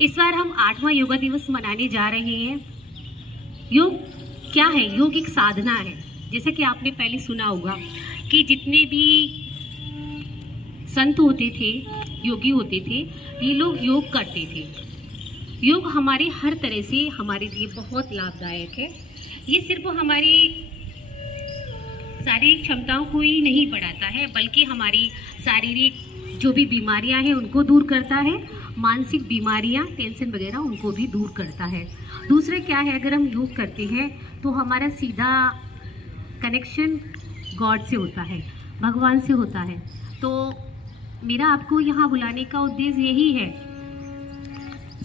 इस बार हम 8वां योगा दिवस मनाने जा रहे हैं। योग क्या है? योग एक साधना है। जैसा कि आपने पहले सुना होगा कि जितने भी संत होते थे, योगी होते थे, ये लोग योग करते थे। योग हमारे हर तरह से हमारे लिए बहुत लाभदायक है। ये सिर्फ हमारी शारीरिक क्षमताओं को ही नहीं बढ़ाता है, बल्कि हमारी शारीरिक जो भी बीमारियां हैं उनको दूर करता है। मानसिक बीमारियां, टेंशन वगैरह उनको भी दूर करता है। दूसरा क्या है, अगर हम योग करते हैं तो हमारा सीधा कनेक्शन गॉड से होता है, भगवान से होता है। तो मेरा आपको यहाँ बुलाने का उद्देश्य यही है,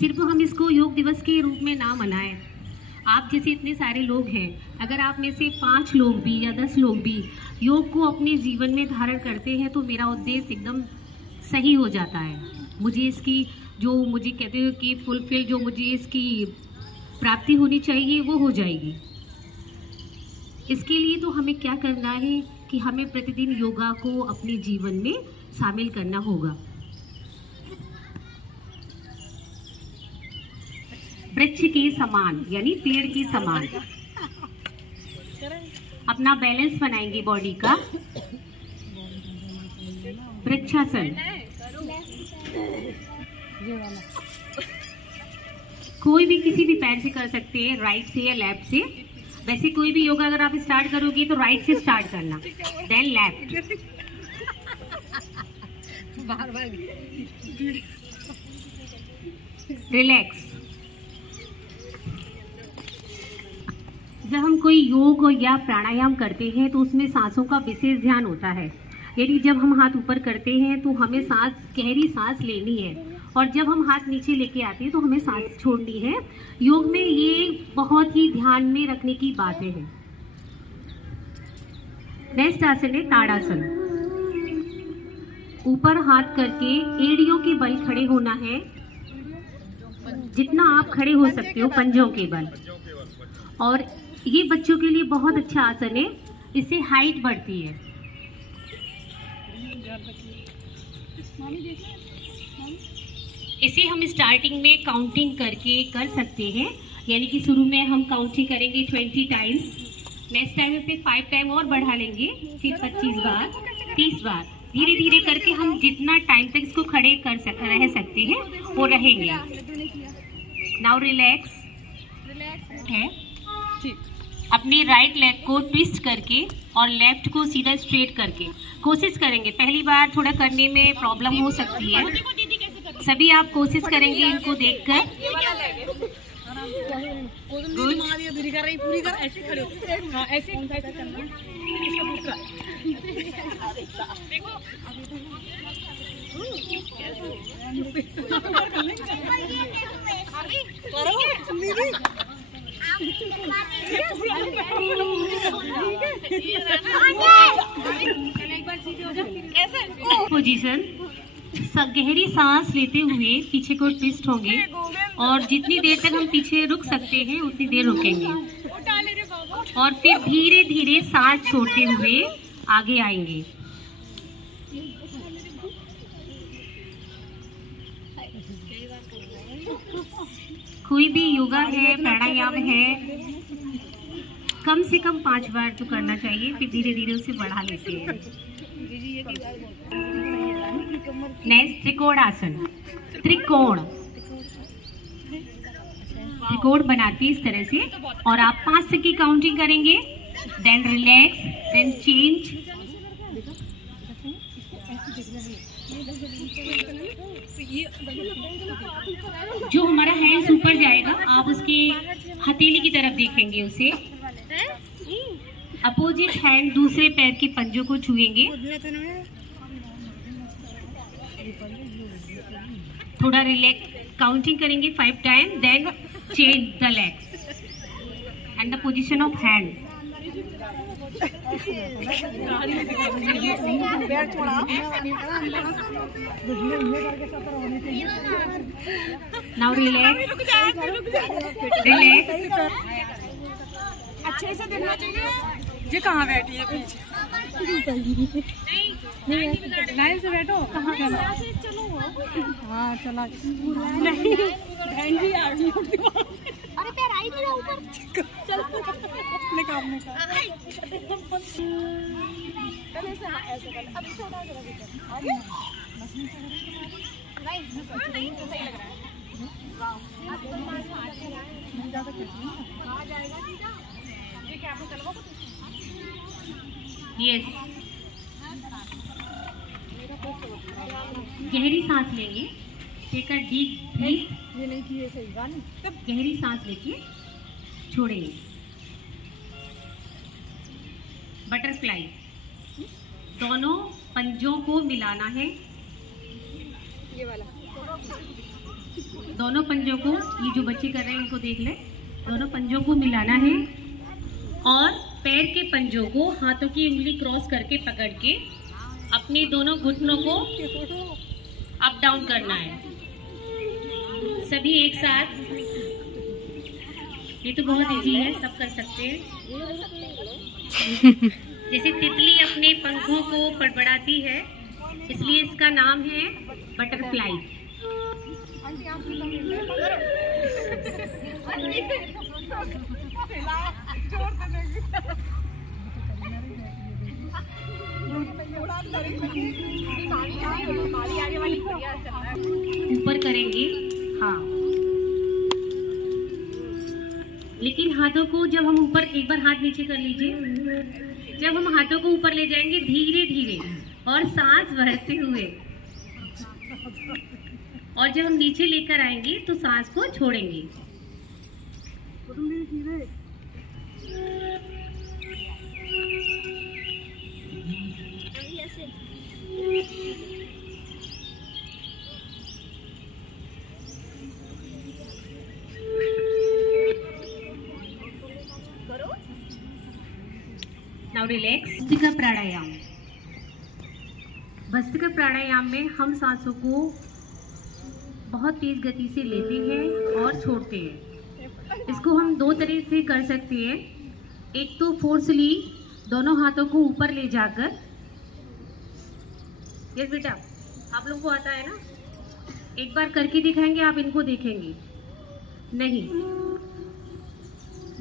सिर्फ हम इसको योग दिवस के रूप में ना मनाएं। आप जैसे इतने सारे लोग हैं, अगर आप में से 5 लोग भी या 10 लोग भी योग को अपने जीवन में धारण करते हैं तो मेरा उद्देश्य एकदम सही हो जाता है। मुझे इसकी जो मुझे कहते हो कि फुलफिल जो मुझे इसकी प्राप्ति होनी चाहिए वो हो जाएगी। इसके लिए तो हमें क्या करना है कि हमें प्रतिदिन योगा को अपने जीवन में शामिल करना होगा। वृक्ष के समान यानी पेड़ के समान अपना बैलेंस बनाएंगे बॉडी का। वृक्षासन कोई भी किसी भी पैर से कर सकते हैं, राइट से या लेफ्ट से। वैसे कोई भी योगा अगर आप स्टार्ट करोगे तो राइट से स्टार्ट करना, देन लेफ्ट। रिलैक्स। जब हम कोई योग या प्राणायाम करते हैं तो उसमें सांसों का विशेष ध्यान होता है। यानी जब हम हाथ ऊपर करते हैं तो हमें गहरी सांस लेनी है, और जब हम हाथ नीचे लेके आते हैं तो हमें सांस छोड़नी है। योग में ये बहुत ही ध्यान में रखने की बातें हैं। नेक्स्ट आसन है ताड़ासन। ऊपर हाथ करके एड़ियों के बल खड़े होना है, जितना आप खड़े हो सकते हो पंजों के बल। और ये बच्चों के लिए बहुत अच्छा आसन है, इससे हाइट बढ़ती है। इसे हम स्टार्टिंग में काउंटिंग करके कर सकते हैं। यानी कि शुरू में हम काउंटिंग करेंगे 20 टाइम्स, नेक्स्ट टाइम पे 5 टाइम और बढ़ा लेंगे, फिर 25 बार, 30 बार। धीरे धीरे करके हम जितना टाइम तक इसको खड़े रह सकते हैं वो रहेंगे। नाउ रिलैक्स है। अपनी राइट लेग को ट्विस्ट करके और लेफ्ट को सीधा स्ट्रेट करके कोशिश करेंगे। पहली बार थोड़ा करने में प्रॉब्लम हो सकती है, सभी आप कोशिश करेंगे इनको देखकर। पोजीशन। गहरी सांस लेते हुए पीछे को ट्विस्ट होंगे, और जितनी देर तक हम पीछे रुक सकते हैं उतनी देर रुकेंगे, और फिर धीरे धीरे सांस छोड़ते हुए आगे आएंगे। कोई भी योगा है, प्राणायाम है, कम से कम 5 बार तो करना चाहिए, फिर धीरे धीरे उसे बढ़ा लेते हैं। नेक्स्ट त्रिकोण आसन। त्रिकोण बनाते इस तरह से, और आप 5 तक की काउंटिंग करेंगे, देन रिलैक्स, देन चेंज। जो हमारा हैंड्स ऊपर जाएगा आप उसके हथेली की तरफ देखेंगे, उसे अपोजिट हैंड दूसरे पैर के पंजों को छुएंगे। थोड़ा रिलैक्स काउंटिंग करेंगे 5 time, then change the legs and the position of hand. Now relax, relax. अच्छे से देखना चाहिए। ये कहाँ बैठी है पीछे? नहीं लाइन से बैठो। कहाँ चलो हाँ चला नहीं बहन जी आ गई। अरे पैर आई नहीं ऊपर। चल निकाल ऐसे कर अब इसे उठा के रख आगे नहीं सही लग रहा है। वाह अब तुम ज्यादा आ जाएगा सीधा। ये क्या आपको चलवा को यस गहरी सांस लेंगे। Take a deep breath. ये नहीं किए सही गानी। गहरी सांस लेके छोड़ेंगे। बटरफ्लाई दोनों पंजों को मिलाना है। ये वाला दोनों पंजों को, ये जो बच्चे कर रहे हैं उनको देख ले, दोनों पंजों को मिलाना है और पैर के पंजों को हाथों की उंगली क्रॉस करके पकड़ के अपने दोनों घुटनों को अप डाउन करना है सभी एक साथ। ये तो बहुत इजी है, सब कर सकते हैं। जैसे तितली अपने पंखों को फड़फड़ाती है, इसलिए इसका नाम है बटरफ्लाई। ऊपर करेंगे हाँ, लेकिन हाथों को जब हम ऊपर, एक बार हाथ नीचे कर लीजिए। जब हम हाथों को ऊपर ले जाएंगे धीरे धीरे और सांस भरते हुए, और जब हम नीचे लेकर आएंगे तो सांस को छोड़ेंगे। Now relax. भस्त्रिका प्राणायाम। भस्त्रिका प्राणायाम में हम सांसों को बहुत तेज गति से लेते हैं और छोड़ते हैं। इसको हम दो तरह से कर सकते हैं। एक तो फोर्सली दोनों हाथों को ऊपर ले जाकर, यस बेटा आप लोगों को आता है ना, एक बार करके दिखाएंगे, आप इनको देखेंगे नहीं।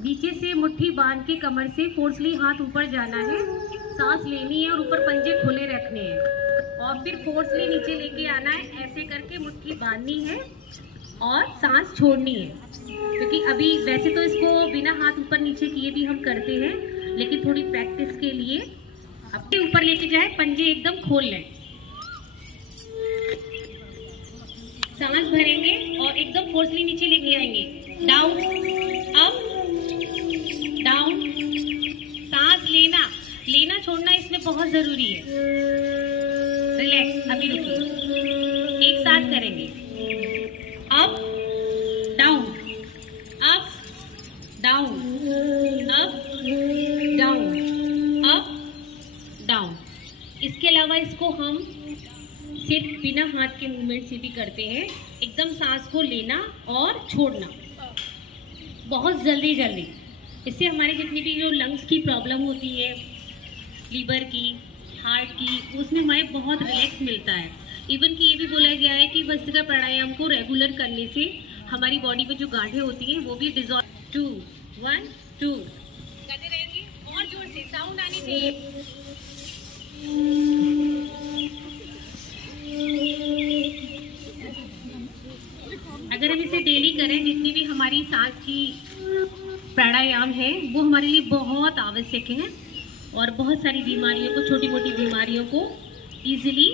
नीचे से मुट्ठी बांध के कमर से फोर्सली हाथ ऊपर जाना है, सांस लेनी है और ऊपर पंजे खुले रखने हैं और फिर फोर्सली नीचे लेके आना है। ऐसे करके मुट्ठी बांधनी है और सांस छोड़नी है। क्योंकि अभी वैसे तो इसको बिना हाथ ऊपर नीचे किए भी हम करते हैं, लेकिन थोड़ी प्रैक्टिस के लिए अपने ऊपर लेके जाए, पंजे एकदम खोल लें, सांस भरेंगे और एकदम फोर्सली नीचे लेके आएंगे। Down up down. सांस लेना छोड़ना इसमें बहुत जरूरी है। रिलैक्स, अभी रुकिए, एक साथ करेंगे। Up down up down up down up down. इसके अलावा इसको हम सिर्फ बिना हाथ के मूवमेंट से भी करते हैं। एकदम सांस को लेना और छोड़ना बहुत जल्दी जल्दी। इससे हमारे जितनी भी जो लंग्स की प्रॉब्लम होती है, लीवर की, हार्ट की, उसमें हमें बहुत रिलैक्स मिलता है। इवन कि ये भी बोला गया है कि भस्त्रिका प्राणायाम को रेगुलर करने से हमारी बॉडी में जो गांठें होती हैं वो भी डिजॉल्व। 2 1 2 करते रहेंगे और जोर से साउंड आनी चाहिए। अगर हम इसे डेली करें, जितनी भी हमारी सांस की प्राणायाम है वो हमारे लिए बहुत आवश्यक है और बहुत सारी बीमारियों को, छोटी मोटी बीमारियों को इजीली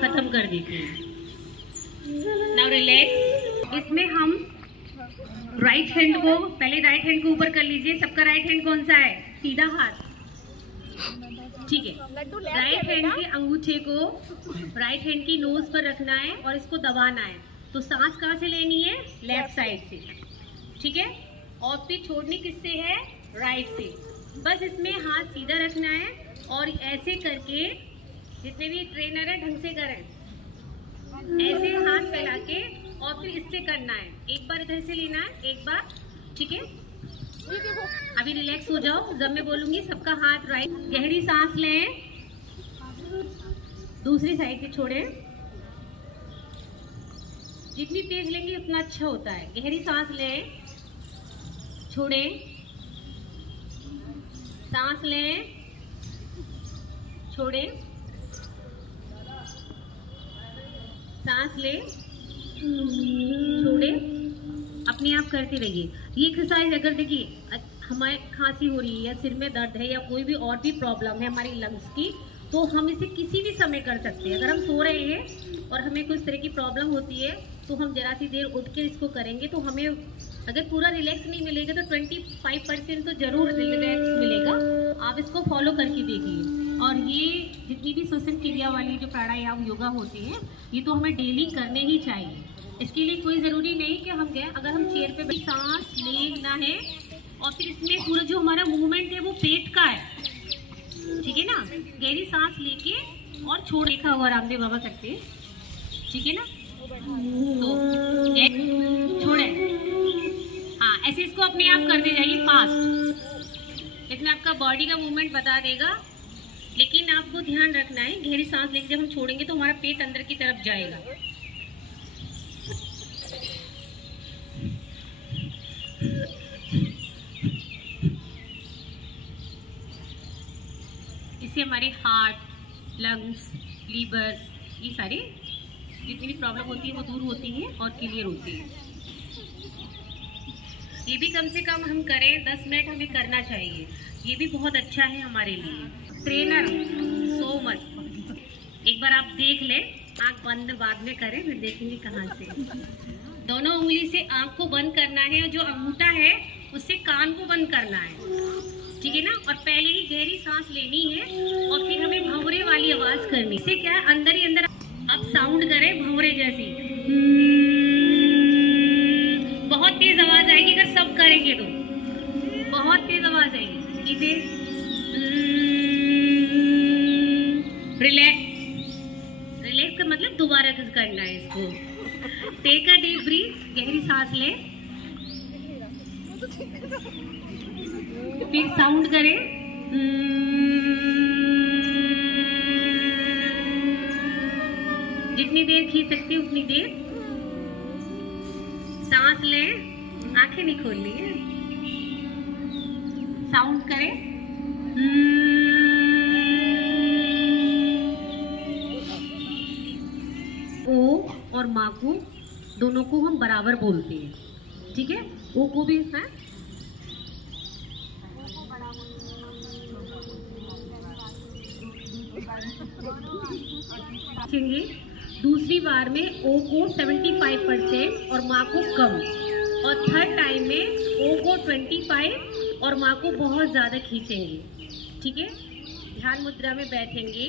खत्म कर देती है। Now relax. इसमें हम राइट हैंड को, पहले राइट हैंड को ऊपर कर लीजिए। सबका राइट हैंड कौन सा है? सीधा हाथ, ठीक है। राइट हैंड के अंगूठे को राइट हैंड की नोज पर रखना है और इसको दबाना है। तो सांस कहाँ से लेनी है? लेफ्ट साइड से, ठीक है। और फिर छोड़नी किससे है? राइट से। बस इसमें हाथ सीधा रखना है और ऐसे करके, जितने भी ट्रेनर है ढंग से करें, ऐसे हाथ फैला के और फिर इससे करना है। एक बार इधर से लेना है, एक बार, ठीक है। अभी रिलैक्स हो जाओ, जब मैं बोलूंगी सबका हाथ राइट। गहरी सांस लें, दूसरी साइड से छोड़ें, जितनी तेज लेंगे उतना अच्छा होता है। गहरी सांस लें, छोड़ें, सांस लें, छोड़ें, सांस लें, छोड़ें, अपने आप करते रहिए। ये एक्सरसाइज अगर देखिए हमारे खांसी हो रही है या सिर में दर्द है या कोई भी और भी प्रॉब्लम है हमारी लंग्स की, तो हम इसे किसी भी समय कर सकते हैं। अगर हम सो रहे हैं और हमें कुछ तरह की प्रॉब्लम होती है तो हम जरा सी देर उठ के इसको करेंगे तो हमें अगर पूरा रिलैक्स नहीं मिलेगा तो 25% तो जरूर रिलैक्स मिलेगा। आप इसको फॉलो करके देखिए। और ये जितनी भी श्वसन क्रिया वाली जो प्राणायाम योगा होती है ये तो हमें डेली करने ही चाहिए। इसके लिए कोई ज़रूरी नहीं कि हम गए, अगर हम चेयर पे सांस लेना है और फिर इसमें पूरा जो हमारा मूवमेंट है वो पेट का है, ठीक है ना। गहरी सांस लेके और छोड़, देखा हुआ रामदेव बाबा करते हैं, ठीक है ना। तो छोड़े, हाँ ऐसे इसको अपने आप करते जाइए फास्ट। इसमें आपका बॉडी का मूवमेंट बता देगा, लेकिन आपको ध्यान रखना है गहरी सांस लेके जब हम छोड़ेंगे तो हमारा पेट अंदर की तरफ जाएगा। इससे हमारे हार्ट, लंग्स, लीवर, ये सारी जितनी भी प्रॉब्लम होती है वो दूर होती है और क्लियर होती है। ये भी कम से कम हम करें 10 मिनट हमें करना चाहिए, ये भी बहुत अच्छा है हमारे लिए। ट्रेनर सो मच, एक बार आप देख लें, आँख बंद बाद में करें, फिर देखेंगे कहाँ से। दोनों उंगली से आँख को बंद करना है और जो अंगूठा है उससे कान को बंद करना है, ठीक है ना। और पहले ही गहरी सांस लेनी है और फिर हमें भंवरे वाली आवाज करनी। इससे क्या है, अंदर ही अंदर अब साउंड करें भंवरे जैसी, बहुत तेज आवाज आएगी। अगर सब करेंगे तो बहुत तेज आवाज आएगी। इसे रिलैक्स का मतलब दोबारा करना है इसको। टेक अ डीप ब्रीथ, गहरी सांस लें, फिर साउंड करें, जितनी देर खींच सकते हैं उतनी देर। सांस लें, आंखें नहीं खोलनी है, साउंड करें, ओ और माँ को दोनों को हम बराबर बोलते हैं, ठीक है। ओ को भी है, दूसरी बार में ओ को 75% और माँ को कम, और थर्ड टाइम में ओ को 25 और माँ को बहुत ज्यादा खींचेंगे, ठीक है। ध्यान मुद्रा में बैठेंगे।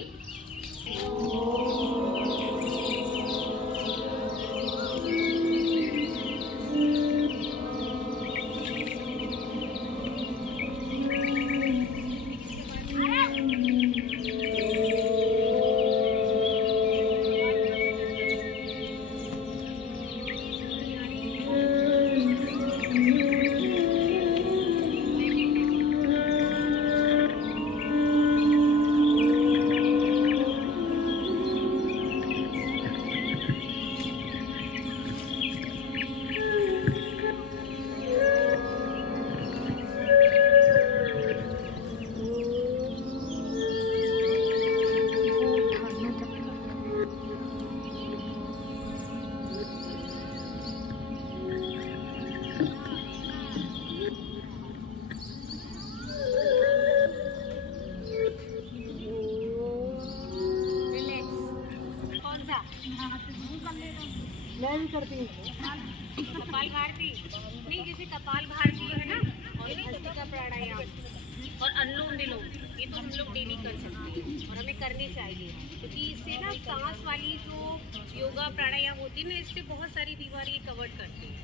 मैं भी करती हूँ कपाल भारती नहीं, जैसे कपाल भारती है ना, और भस्त्रिका प्राणायाम और अनुलोम विलोम, ये तो हम लोग डेली कर सकते हैं और हमें करने चाहिए, क्योंकि इससे ना सांस वाली जो योगा प्राणायाम होती है ना, इससे बहुत सारी बीमारी कवर करती है।